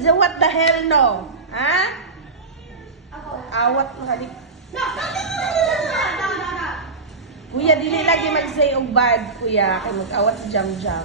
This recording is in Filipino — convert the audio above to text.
So what the hell no? Ha? Awat mo halik. Kuya, dili lagi mag-say og bad, kuya. Kay mag-awat si Jam Jam.